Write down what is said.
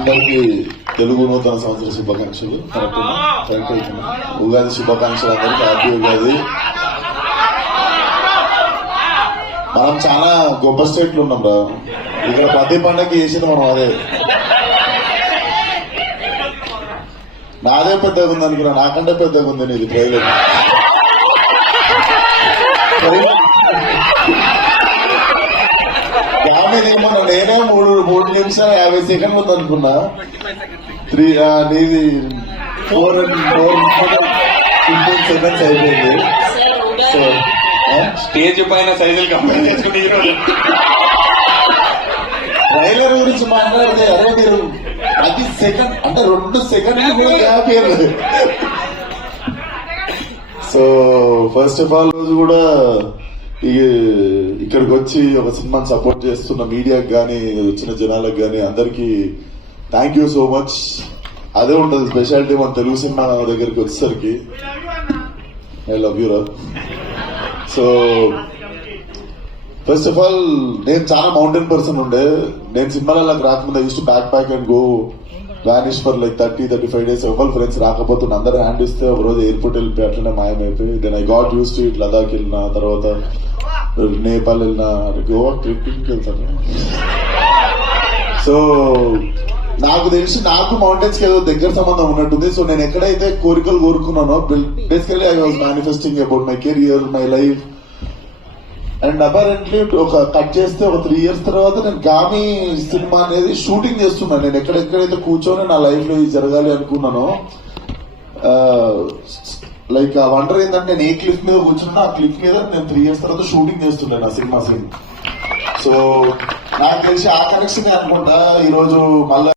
అందరికీ తెలుగు నూతన సంవత్సర శుభాకాంక్షలు. ఉగాది శుభాకాంక్షలు అందరికీ. హ్యాపీ ఉగాది. మనం చాలా గొప్ప స్టేట్లు ఉన్నాం రా. ఇక్కడ ప్రతి పండగకి చేసింది మనం అదే. నాదే పెద్దగా ఉంది అనుకున్నా, నాకంటే పెద్దగా ఉంది నీది ట్రైలర్. ఏమో నేనే 3 నిమిషాలు 50 సెకండ్లు ఉంది అనుకున్నా. నీది 4 సెకండ్స్ అయిపోయింది. సో స్టేజ్ పైన సైజులు కంపేర్ చేసుకుని ట్రైలర్ గురించి మాట్లాడితే అరే మీరు 10 సెకండ్ అంటే 2 సెకండ్లు కూడా గ్యాప్ ఇవ్వలేదు. సో ఫస్ట్ ఆఫ్ ఆల్ రోజు కూడా ఇక్కడికి వచ్చి ఒక సినిమాని సపోర్ట్ చేస్తున్న మీడియాకి కానీ వచ్చిన జనాలకు కానీ అందరికి థ్యాంక్ యూ సో మచ్. అదే ఉంటుంది స్పెషాలిటీ మన తెలుగు సినిమా దగ్గరికి వచ్చేసరికి. ఐ లవ్ యూ రా. సో ఫస్ట్ ఆఫ్ ఆల్ నేను చాలా మౌంటైన్ పర్సన్ ఉండే. నేను సినిమాలకు రాకముందు used to pack and go vanish for like 30-35 days. ఎవరు ఫ్రెండ్స్ రాకపోతున్నా అందరూ హ్యాండ్ ఇస్తే ఒక రోజు ఎయిర్పోర్ట్ వెళ్ళిపోయి అట్లనే మాయమైపోయి. Then I got used to it. Ladakh వెళ్ళినా, తర్వాత నేపాల్ వెళ్ళినా, గోవా ట్రిప్కి వెళ్తాను. సో నాకు తెలిసి నాకు మౌంటైన్స్ కి ఏదో దగ్గర సంబంధం ఉన్నట్టుంది. సో నేను ఎక్కడైతే కోరికలు కోరుకున్నానో basically I was manifesting about my career, my life. And apparently ఒక కట్ చేస్తే ఒక 3 years తర్వాత నేను గామి సినిమా అనేది షూటింగ్ చేస్తున్నాను. నేను ఎక్కడెక్కడైతే కూర్చొని నా లైఫ్ లో ఇది జరగాలి అనుకున్నానో, లైక్ ఆ వండర్ ఏంటంటే నేను ఏ క్లిప్ మీద కూర్చున్నా ఆ క్లిప్ మీద నేను 3 years తర్వాత షూటింగ్ చేస్తున్నాను ఆ సినిమా సీన్. సో నాకు తెలిసి ఆ కనెక్షన్ అనుకుంటా ఈరోజు మళ్ళీ